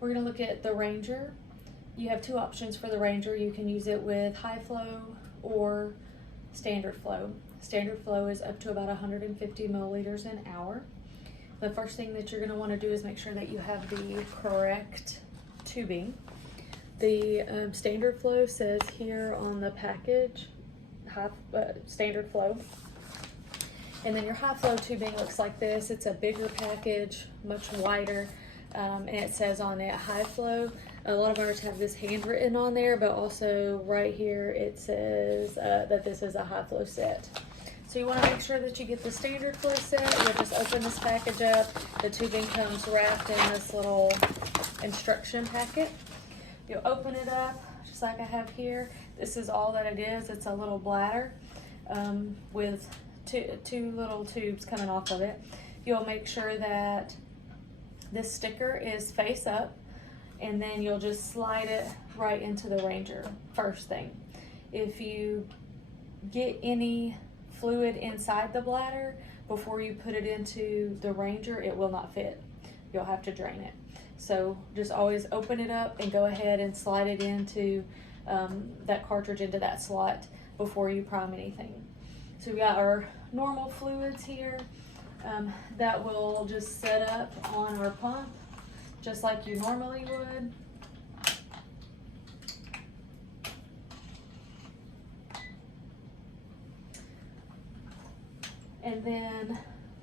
We're going to look at the Ranger. You have two options for the Ranger. You can use it with high flow or standard flow. Standard flow is up to about 150 milliliters an hour. The first thing that you're going to want to do is make sure that you have the correct tubing. The standard flow says here on the package, standard flow. And then your high flow tubing looks like this. It's a bigger package, much wider, and it says on it high flow. A lot of ours have this handwritten on there, but also right here it says that this is a high flow set. So you want to make sure that you get the standard flow set. You'll just open this package up. The tubing comes wrapped in this little instruction packet. You'll open it up just like I have here. This is all that it is. It's a little bladder with two little tubes coming off of it. You'll make sure that this sticker is face up, and then you'll just slide it right into the Ranger first thing. If you get any fluid inside the bladder before you put it into the Ranger, it will not fit. You'll have to drain it. So just always open it up and go ahead and slide it into that cartridge into that slot before you prime anything. So we got our normal fluids here that will just set up on our pump just like you normally would. And then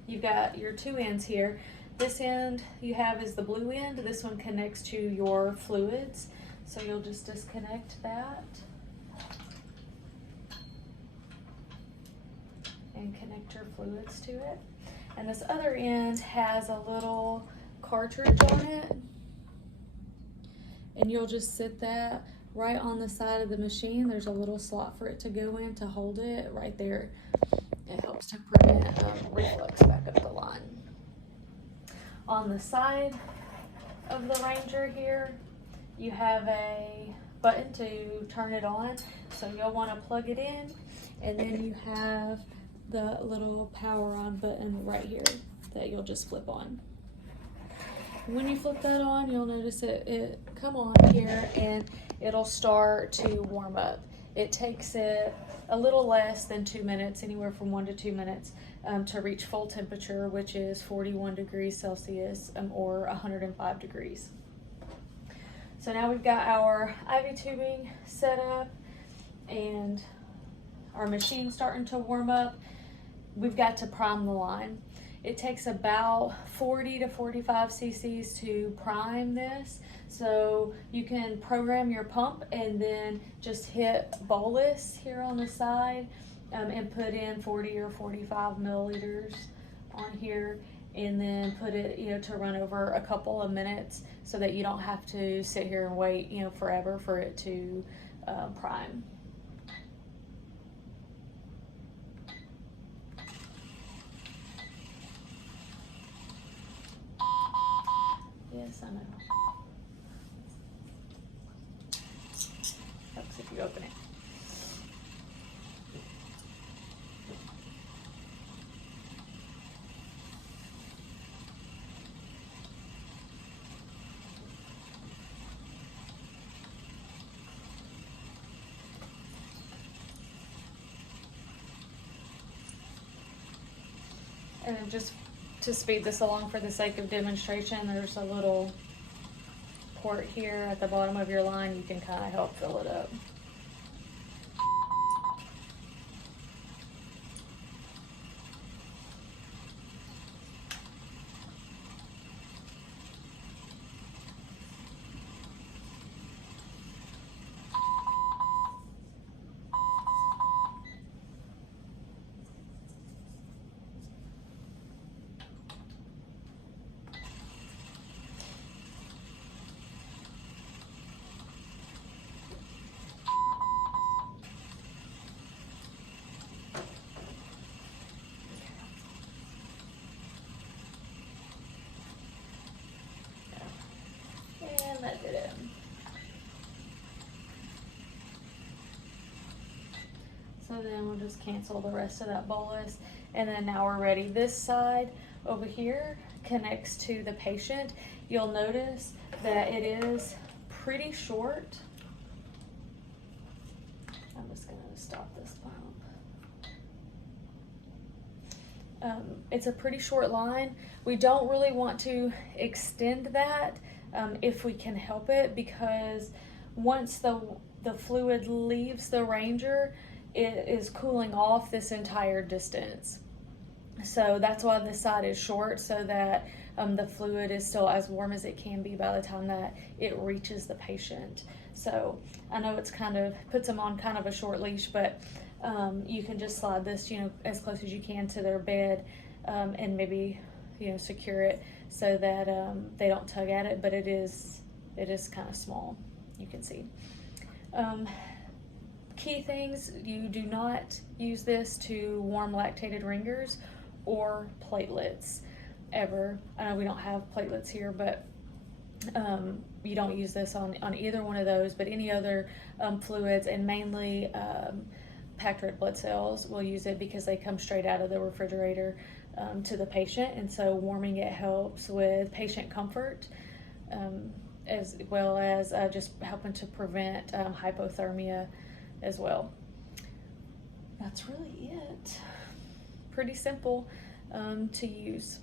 you've got your two ends here. This end you have is the blue end. This one connects to your fluids. So you'll just disconnect that and connect your fluids to it. And this other end has a little cartridge on it. And you'll just sit that right on the side of the machine. There's a little slot for it to go in to hold it right there. It helps to prevent reflux back up the line. On the side of the Ranger here, you have a button to turn it on. So you'll want to plug it in, and then you have the little power on button right here that you'll just flip on. When you flip that on, you'll notice it come on here and it'll start to warm up. It takes it a little less than 2 minutes, anywhere from 1 to 2 minutes, to reach full temperature, which is 41 degrees Celsius or 105 degrees. So now we've got our IV tubing set up and our machine starting to warm up. We've got to prime the line. It takes about 40 to 45 cc's to prime this. So you can program your pump and then just hit bolus here on the side and put in 40 or 45 milliliters on here, and then put it, to run over a couple of minutes so that you don't have to sit here and wait, forever for it to prime. Yes, I know. Helps if you open it. And then just to speed this along for the sake of demonstration, there's a little port here at the bottom of your line. You can kind of help fill it up. And let it in. So then we'll just cancel the rest of that bolus. And then now we're ready. This side over here connects to the patient, you'll notice that it is pretty short. I'm just going to stop this pump. It's a pretty short line. We don't really want to extend that if we can help it, because once the fluid leaves the Ranger, it is cooling off this entire distance. So that's why this side is short, so that the fluid is still as warm as it can be by the time that it reaches the patient. So I know it's kind of puts them on kind of a short leash, but you can just slide this, as close as you can to their bed, and maybe, secure it so that they don't tug at it. But it is kind of small, you can see. Key things: you do not use this to warm lactated ringers or platelets ever. I know we don't have platelets here, but you don't use this on either one of those, but any other fluids, and mainly packed red blood cells, will use it because they come straight out of the refrigerator to the patient, and so warming it helps with patient comfort, as well as just helping to prevent hypothermia as well. That's really it. Pretty simple to use.